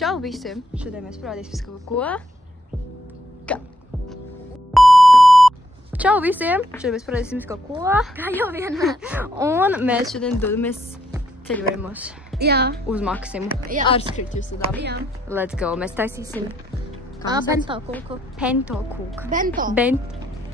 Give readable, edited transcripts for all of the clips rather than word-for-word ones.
Čau visiem! Šodien mēs parādīsim kaut ko. Čau visiem! Šodien mēs parādīsim kaut ko. Kā jau vienmēr. Un mēs šodien dodamies ceļojumos. Jā. Uz Maksimu. Jā. Ar skriķu sudām. Jā. Let's go! Mēs taisīsim. Bento kūku. Pento kūku. Bento.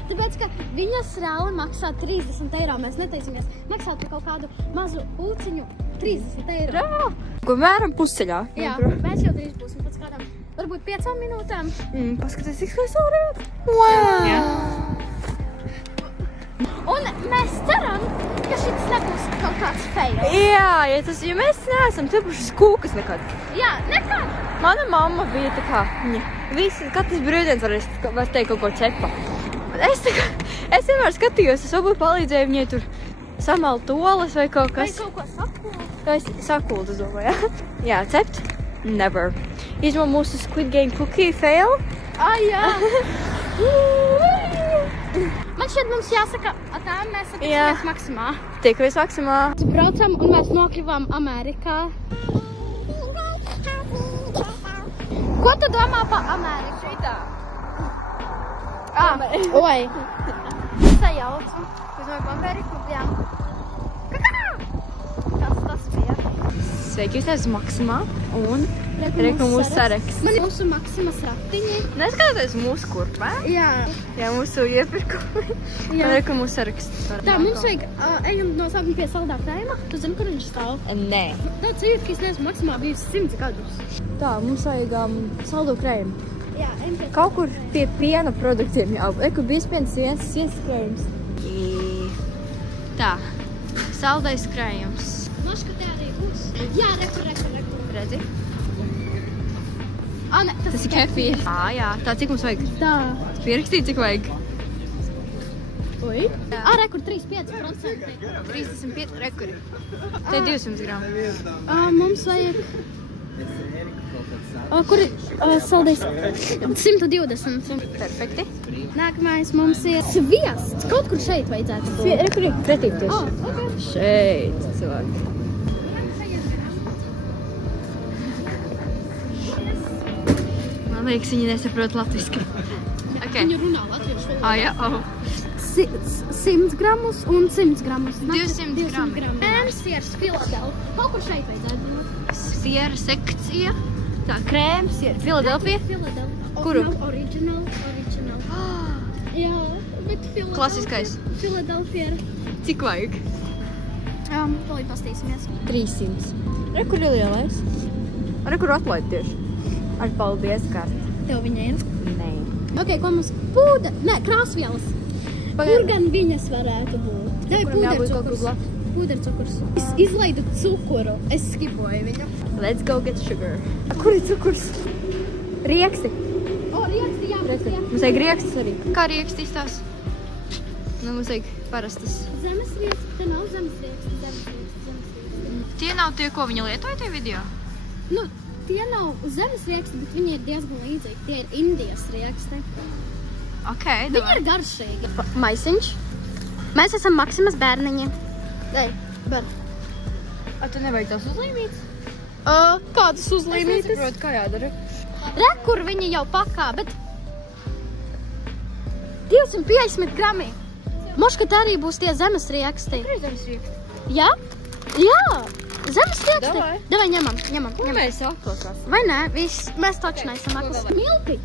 Tāpēc, ka viņas reāli maksā 30 eiro. Mēs netaisamies maksāt par kaut kādu mazu ūciņu 30 eiro. Jā! Ko mēram pusceļā. Jā, mēs jau drīz būsim pēc kādām, varbūt 5 minūtēm. Paskaties, cik skaisti saulriet. Wow! Jā. Un mēs ceram, ka šis nebūs kaut kāds fail. Jā, ja mēs neesam cepušas kūkas nekad. Jā, nekad. Mana mamma bija tā kā, katrs brīvdienas var teikt kaut ko cepa. Es vienmēr skatījos, es varbūt palīdzēju viņai tur samalt olas vai kaut kas. Vai kaut ko sakult. Vai sakult, es domāju, jā. Jā, cept? Never. Izmā mūsu Squid Game cookie fail. Jā. Man šeit mums jāsaka, atām mēs satiksimies Maksimā. Tikamies Maksimā. Mēs braucam un mēs nokļuvām Amerikā. Ko tu domā pa Ameriku? Šitā. Oi. Sajaucu. Ko domāju pa Ameriku? Jā. Kas tas bija? Sveiki, jūs esat Maksimā un reku mūsu saraksts. Man ir mūsu Maksimas ratiņi. Neskatoties mūsu kurpē. Jā. Jā, mūsu iepirkumi. Jā. Un reku mūsu saraksts. Tā, mums vajag, ejam no sākuma pie saldā krējuma. Tu zini, kur viņš stāv? Nē. Tāds ir, ka es neesmu Maksimā bijis 100 gadus. Tā, mums vajag saldu krējumu. Jā, ejam pie Kaut kur pie piena produktiem jābūt. Eku biezpienas viens krējums. Tā, saldais krējums. Maška te arī būs. Jā, reku. Redzi? Ne, tas ir kefīrs. Jā. Tā, cik mums vajag? Tā. Pierakstīt, cik vajag? Oi? Rekur 3,5%. 35 rekuri. Te 200 gramu. Mums vajag... Kur ir saldais? 120. Perfekti. Nākamais mums ir sviests. Kaut kur šeit vajadzētu būt. Rekuri pretī tieši. Okay. Šeit, cilvēki. Man liekas, viņi nesaprot latviski. Viņi runā latviešu valodā. Jā. 100 gramus un 100 gramus. 200 gramu. Krēms, siers, Filadelfija. Kaut kur šeit vajadzētu būt. Siera sekcija. Tā, krēms, siera, Filadelfija. Filadelfija. Kuru? Original. Jā, bet Filadelfija. Klasiskais. Filadelfija. Cik vajag? Palīdz pastīsimies. 300. Rekur ir lielais. Rekur atlaid tieši. Ar paldies karti. Tev viņa ir? Nē. Ok, ko mums? Krāsvielas. Kur gan viņas varētu būt? Pūdercukurs. Pūdercukurs. Es izlaidu cukuru. Es skipoju viņu. Let's go get sugar. Kur ir cukurs? Rieksti. Rieksti, jā. Mums vajag riekstis arī. Kā rieksti izstās? Mums vajag parastas. Zemesrieksti. Te nav zemesrieksti. Tie nav tie, ko viņi lietoja tie video? Tie nav zemesrieksti, bet viņi ir diezgan līdzīgi. Tie ir Indijas rieksti. Ok, Viņi ir garšīgi. Maisiņš. Mēs esam Maksimas bērniņi. Ej, ber. Tu nevajag tās uzlīmītas? Kādas uzlīmītas? Es nesaprotu, kā jādara. Rekur viņi jau pakā, bet 250 grami. Moška te arī būs tie zemesrieksti. Kur ir zemesrieksti? Jā? Jā! Zemesrieksti. Davai ņemam. Ko mēs atklāsām? Vai nē? Viss. Mēs taču neesam atklāsām. Milti!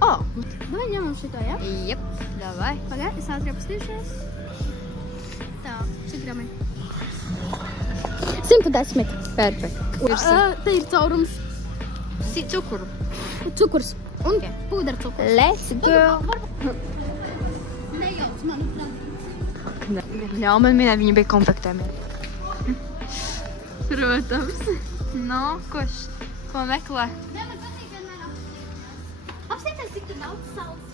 Davai ņemam šito, jā? Jep, davai. Pagāj, es ātri apstīšos. Tā, cik grami? 110. Perfekt. Te ir caurums. Cukuru. Cukurs. Un pūdercukurs. Let's go. Nejauc, manuprāt. Jā, man minē, viņi bija kontaktēm. Protams. Ko meklē? Nē, man patīk vienmēr apstīties, cik tur daudz sals.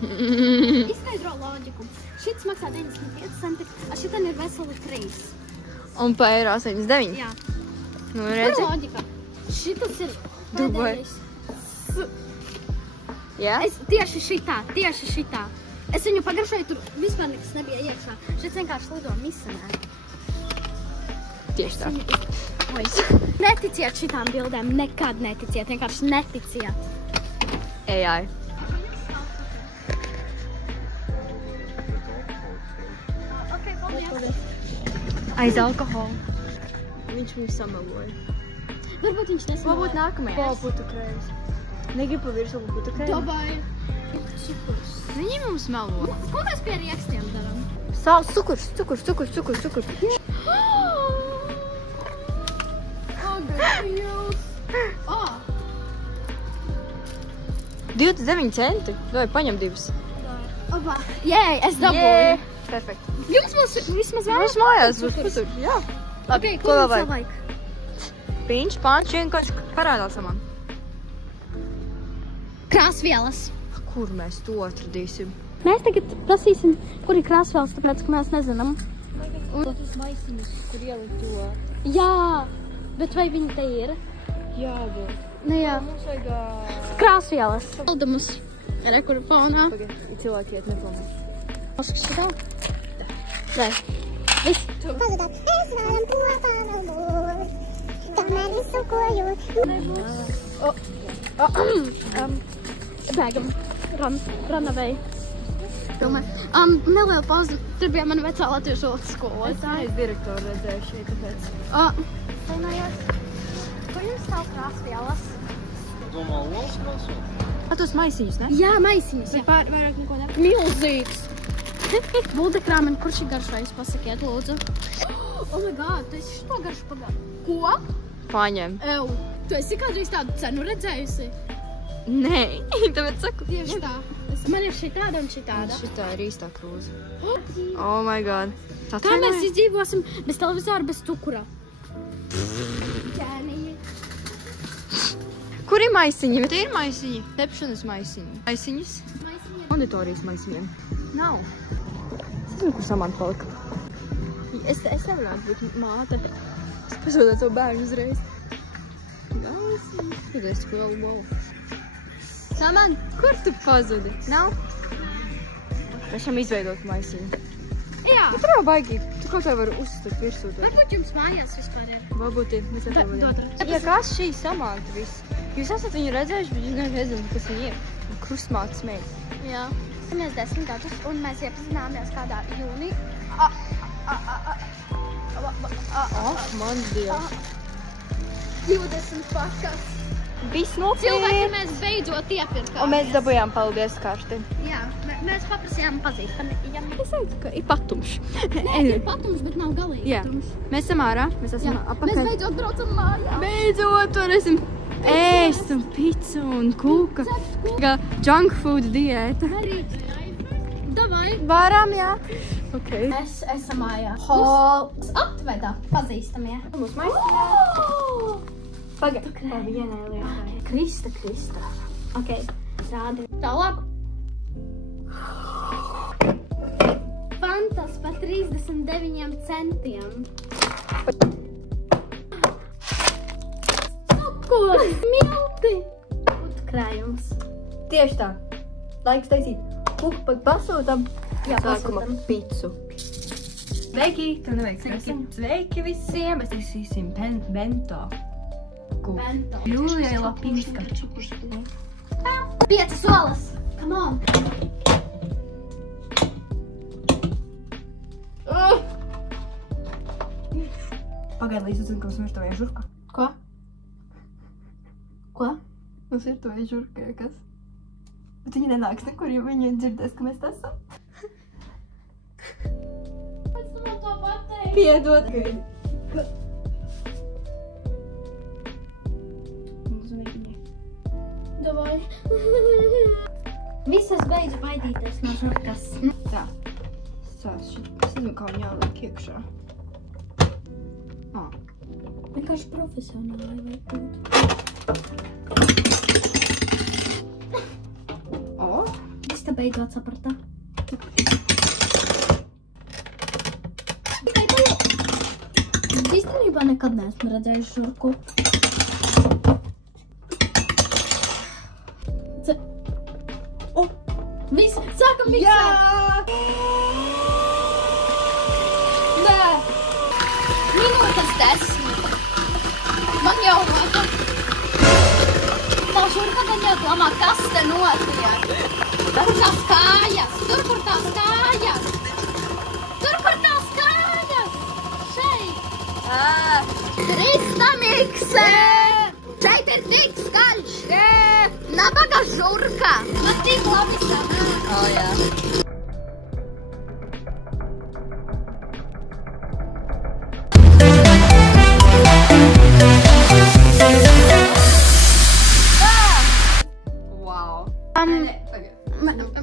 Izskaidro loģiku. Šits maksā 95 centi, šitan ir veseli 3. Un pa eiro 79? Jā. Nu, Kur redzi? loģika? Šitas ir Dubai. pēdējais. Jā? Tieši šitā. Es viņu pagaršoju, tur vispār nekas nebija iekšā. Šeit vienkārši lido misenē. Tieši tā. Neticiet šitām bildēm, nekad neticiet, vienkārši neticiet. AI. Aiz alkoholu. Viņš mums sameloja. Varbūt viņš nesameloja. Varbūt nākamajā. Putukrējus. Negribu pa virsmu putukrēju. Davai. Cukurs. Viņi mums melo. Ko mēs pie riekstiem daram? Sāls, cukurs. Pagaidies. 29 centi. Vai paņem divas. Opa. Jēj, es dabūju. Perfekt. Jums būs vismaz vēl? Mums mājās būs puturs, jā. Labi, ko vēl vajag? Piņš, pāņš, vienkārš parādās man. Krāsvielas. Kur mēs to atradīsim? Mēs tagad prasīsim, kur ir krāsvielas, tāpēc, ka mēs nezinām. Tas maisiņus, kur ielikt to. Jā, bet vai viņi te ir? Jā, bet. Nu jā. Mums vajag... Krāsvielas. Aldumus. Rekuru fonā. Pagad, cilvēki iet nepamēr. Oškas šitā? Nē. Viss. Pazudāt, es varam kopā būt, tomēr visu, ko jūt. Bēgam. Runaway. Neliela pauze. Tur bija mana vecā latviešu valodas skola. Es aiz direktoru redzēju šeit, tāpēc. Vienojās. Kur jums stāv krāsvielas? Domā, olas krāsvielas? Tos maisiņus, ne? Jā, maisiņas. Jā. Vairāk neko ne? Milzīgs. Buldekrāmen, kurš ir garšais? Pasakiet, lūdzu. Oh my god, tu esi šito garšu pagāju. Ko? Paņem. Ew, tu esi kādreiz tādu cenu redzējusi? Nē, tāpēc saku. Tieši tā. Man ir šitāda un šitāda. Šitā ir īstā krūze. Oh my god. Kā mēs izdzīvosim bez televizora, bez tukura? Ķēniņi. Kur ir maisiņi? Bet ir maisiņi. Tepšanas maisiņi. Maisiņas? Monitorijas maisiņiem. Nav. Es nezinu, kur Samanta palika. Es nevarētu būt māte. Es pazudētu savu bērnu uzreiz. Skaties, ko vēl wow. Samanta, kur tu pazudi? Nav? Mēs šam izveidot maisiņu. Jā. Bet tur jau baigi. Tu kaut vai varu uzstāt virsū. Varbūt jums mājās vispār ir. Varbūt ir. Mēs netevam. Ja kas šī Samanta viss? Jūs esat viņu redzējuši, bet jūs nezināt, kas viņa ir. Krustmātes meita. Jā. Mēs 10 gadus un mēs iepazināmies kādā jūnī. Man Dievs. 20 pakas. Viss nopietni. Cilvēki mēs beidzot iepirkāmies. Un mēs dabujām paldies karti. Jā, mēs paprasījām pazīstami. Es saku, ka ir patumš. Ir patums, bet nav galīgi Jā. patums. Mēs esam ārā. Mēs esam apakaļ. Mēs beidzot braucam mājā. Beidzot varēsim ēst un pizzu un kūka. Kā junk food diēta. Davai. Varam, jā. Ok. Mēs esam mājā. Hols atveda pazīstamie. Mums maisiņā. Pagad. Vienai lietai. Krista. Ok, rādi. Tālāk. Fantas par 39 centiem. Cukurs, milti. Krājums. Tieši tā. Laiks taisīt. Kūku pasūtam. Jā, Sākuma pasūtam. picu. Sveiki, tev nevajag sveiki visiem. Mēs taisīsim bento. Bento. Jūlijai Lapinska. 5 solas. Come on. Pagaid, līdz uzzinu, ka mums virtuvē žurka. Ko? Ko? Mums virtuvē žurka, ja kas? Bet viņi nenāks nekur, jo viņi dzirdēs, ka mēs esam. Pēc tu man to pateici. Piedod. Davai. Visas beidzu baidīties no žurkas. Tā. Es zinu, kā viņa jāliek iekšā. Vienkārši profesionāli vajag būt. Es te beidzot saprata. Īstenībā nekad neesmu redzējuši žurku. Viss, sākam miksēt! Jā! Nē! Minūtes 10. Kur tagad jau domā, kas te notiek? Tur tās kājas! Tur, kur tās kājas! Tur, kur tās kājas! Šeit! Krista mikse! Šeit ir tik skaļš! Nabaga žurka! Man tik labi sanāk! O, jā.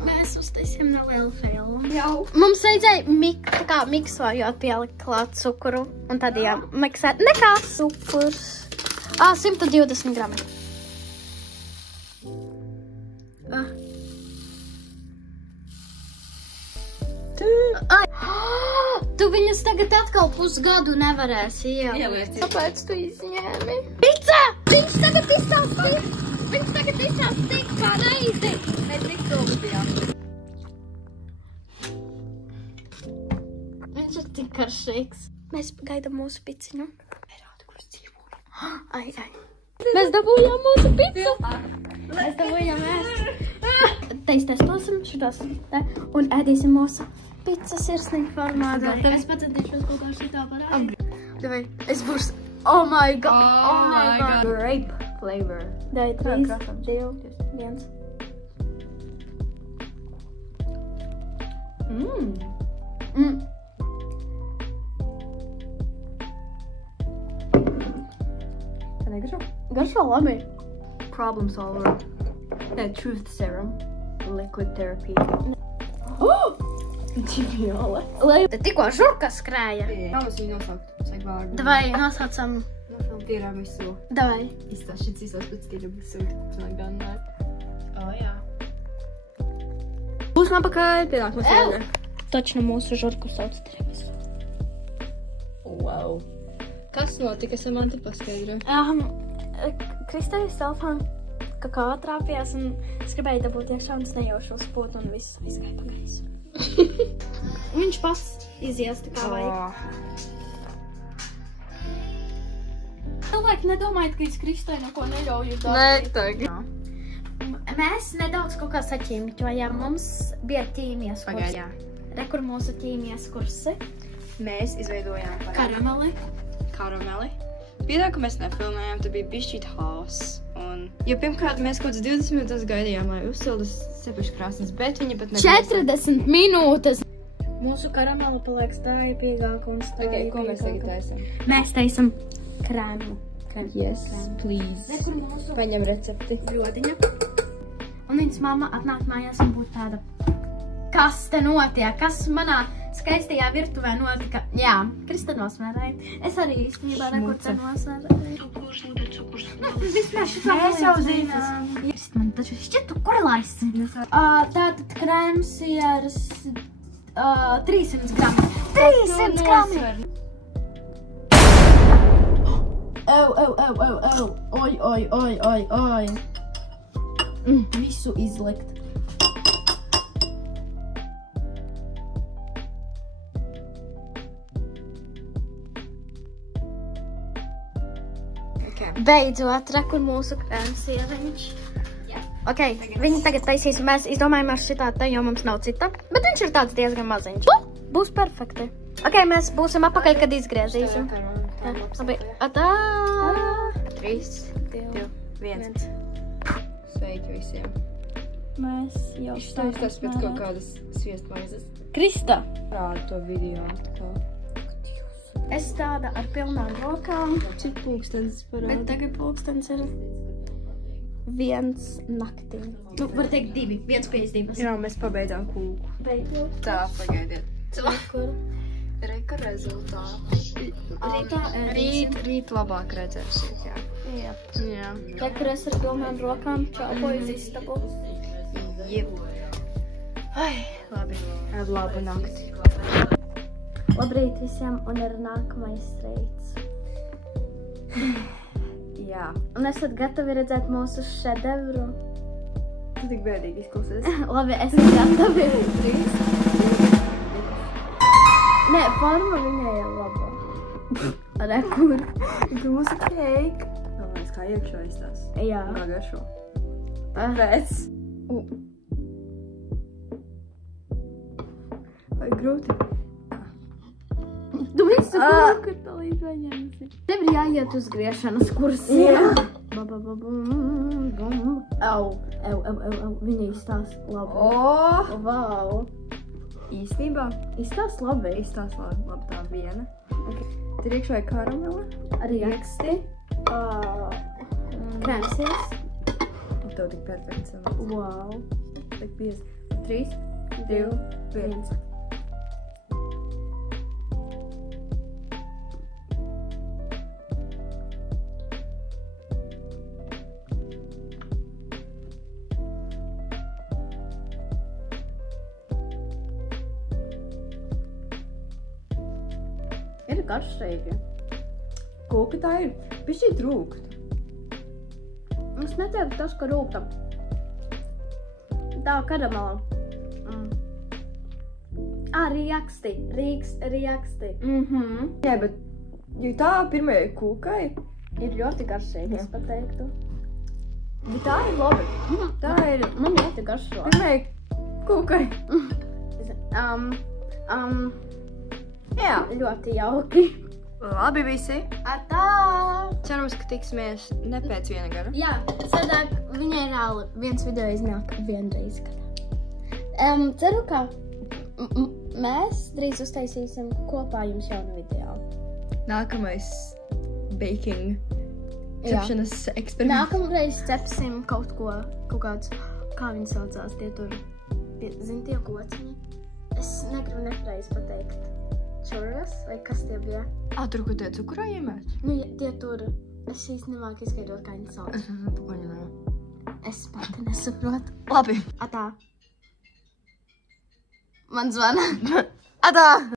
Mēs uztaisījām nelielu filmu. Mums vajadzēja miksojot pielikt klāt cukuru un tad miksēt. Nekā cukurs. 120 grami. Tu viņas tagad atkal pusgadu nevarēsi ielikt. Kāpēc tu izņēmi? Pica! Viņš tagad izsās tik kā reizi. Mēs tik tuvu bijām. Viņš ir tik karšīgs. Mēs gaidām mūsu piciņu. Ai. Mēs dabūjām mūsu picu. Mēs dabūjām ēst. Testosim šitos un ēdīsim mūsu picas sirsnīgi formātā. Es pacentīšos kaut kā šitā parādīt. Davai, es būšu... Oh my god. Grape flavor. Dai, 3, 2, 1. Tā negaršo? Garšo labi. Problem solver. Truth serum. Liquid therapy. Ģiviole. Te tikko žurka skrēja. Kā mums viņu nosaukt? Saka vārdu. Davai, nosaucam. Nosaukt tiramisu. Davai. Izstāst šit izstāst pēc tiramisu. Man gan nē. O, jā. Būsim apakaļ, pienāk mums ēdē. Točno mūsu žurku sauc tiramisu. Wow. Kas notika, Samanta paskaidro? Kristējas telefonu kakao trāpījās un es gribēju dabūt iekšā un es nejaušu uzpūt un viss izgāja pa gaisu. Viņš pats izies tā kā vajag. Cilvēki nedomājiet, ka es Kristai neko neļauju darīt. Nē, tagad. Mēs nedaudz kaut kā saķīmiķojām. Mums bija ķīmijas kursi. Pagaidjā. Rekur mūsu ķīmijas kursi. Mēs izveidojām karameli. Piedā, ka mēs nefilmējām, tad bija bišķīt haoss. Jo pirmkārt, mēs kaut 20 minūtes gaidījām, lai uzsildas sepuši krāsnes, bet viņa pat nebija. 40 minūtes! Mūsu karamela paliek stājpīgāka un stājpīgāka. Ok, ko mēs tagad taisam? Mēs taisam krēmu. Yes, please. Rekur mūsu Paņem recepti. ļodiņa. Un viņas mamma atnāk mājās un būtu tāda, kas te notiek, kas manā skaistajā virtuvē notika. Jā, Krista nosmērēja. Es arī īstenībā nekur te nosmērēju. Mēs jau zinām. Krista, man taču šķitu, kur laisi? Tātad krēms ir 300 grami. 300 grami! Oi. Visu izlikt. Beidzot, rekur mūsu krēms ieviņš. Ok, viņi tagad taisīs, un mēs izdomājām šitā te, jo mums nav cita. Bet viņš ir tāds diezgan maziņš. Būs perfekti. Ok, mēs būsim apakaļ, kad izgriezīsim. Labi, atā! 3, 2, 1. Sveiki visiem. Mēs jau Izstāstās pēc kaut kādas sviestmaizes. Krista! Rādu to video atkal. Es tāda ar pilnām rokām. Cik pulkstens parāda? Bet tagad pulkstens ir 1 naktī. Nu, var teikt 2. 1:52. Jā, mēs pabeidzām kūku. Beidzot. Tā, pagaidiet. Kur? Reka rezultāti. Rīt labāk redzēsiet, jā. Jā. Te, kur es ar pilnām rokām čāpoju uz istabu. Jep. Ai, labi. Ar labu nakti. Labrīt visiem, un ir nākamais reits. Jā. Un esat gatavi redzēt mūsu šedevru? Tu tik bēdīgi izklausies. Labi, esat gatavi. 3. Nē, forma viņai ir laba. Rekur. Tu mūsu keik. Domājies, kā iekšā izstās. Jā. Kā garšo. Pēc. Vai grūti? Tu visu kurpelīt paņemsi. Tev ir jāiet uz griešanas kursiem. Au. Viņa izstās labi. Vau. Īstenībā? Izstās labi. Izstās labi tā viena. Tur iekšā ir karamela. Rieksti. Krēmsies. Tev tik perfekts sanāca. Wow. Tik 5. 3, 2, 1. Ir garšīgi. Kūka tā ir. Bišķi trūkt. Es neteiktu tas, ka rūkta. Tā karamela. Rieksti. Rieksti. Jā, bet jo tā pirmajai kūkai, Ir ļoti garšīgi, es pateiktu. bet tā ir labi. Tā ir Man ļoti garšo. pirmajai kūkai. Jā. Ļoti jauki. Labi visi. Atā! Cerams, ka tiksimies ne pēc viena gada. Jā, sadāk, viņai reāli viens video iznāk vienreiz gadā. Ceru, ka mēs drīz uztaisīsim kopā jums jaunu video. Nākamais baking Jā. cepšanas eksperiments. Nākamreiz cepsim kaut kāds, kā viņi saucās, tie tie kociņi. Es negribu nepareizi pateikt. Churros, vai kas tie bija? Tur, ko tie cukurā iemēt? Nu, tie tur, es īsti nemāku izskaidrot, kā viņi sauc. Es nesaprotu, ko viņi dara. Es pati nesaprotu. Labi. Atā. Man zvana. Atā!